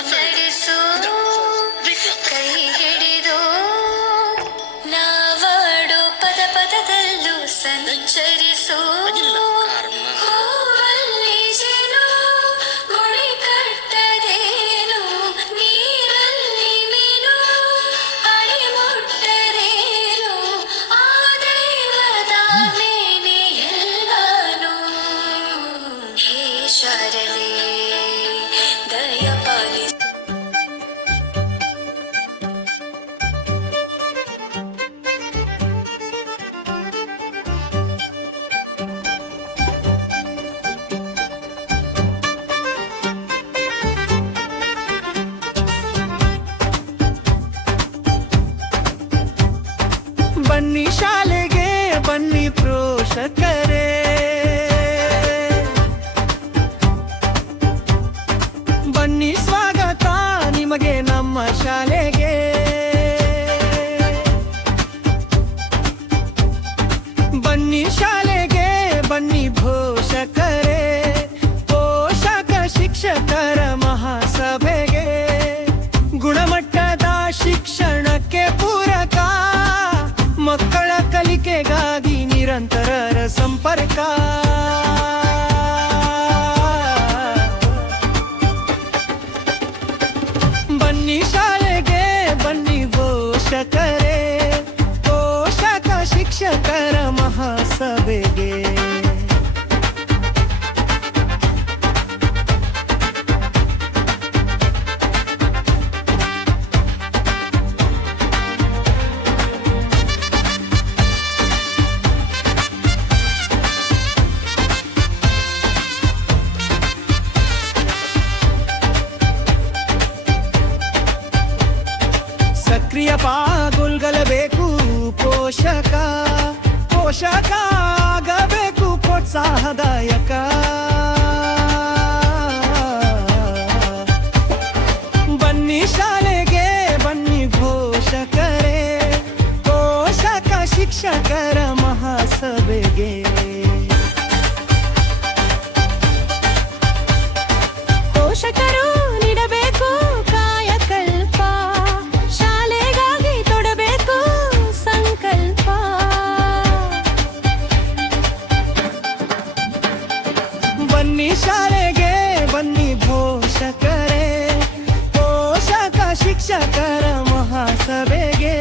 I say. ಬನ್ನಿ ಶಾಲೆಗೆ ಬನ್ನಿ ಪೋಷಕರೇ ಬನ್ನಿ ಸ್ವಾಗತ ನಿಮಗೆ ನಮ್ಮ ಶಾಲೆಗೆ ಬನ್ನಿ ಶಾಲೆಗೆ ಬನ್ನಿ ಪೋಷಕರೇ ಸಕ್ರಿಯ ಪಾಲ್ಗೊಳ್ಗಲೇಬೇಕು ಪೋಷಕ ಪೋಷಕ ಆಗಬೇಕು ಪ್ರೋತ್ಸಾಹದಾಯಕ ಬನ್ನಿ ಶಾಲೆಗೆ ಬನ್ನಿ ಪೋಷಕರೇ ಪೋಷಕ ಶಿಕ್ಷಕರ ಮಹಾಸಭೆಗೆ ಶಿಕ್ಷಕರ ಮಹಾಸಭೆಗೆ.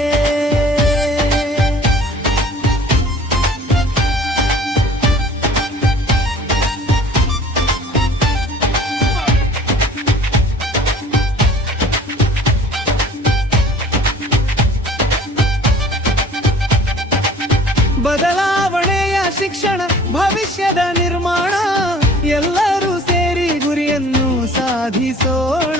ಬದಲಾವಣೆಯ ಶಿಕ್ಷಣ ಭವಿಷ್ಯದ ನಿರ್ಮಾಣ ಎಲ್ಲರೂ ಸೇರಿ ಗುರಿಯನ್ನು ಸಾಧಿಸೋಣ.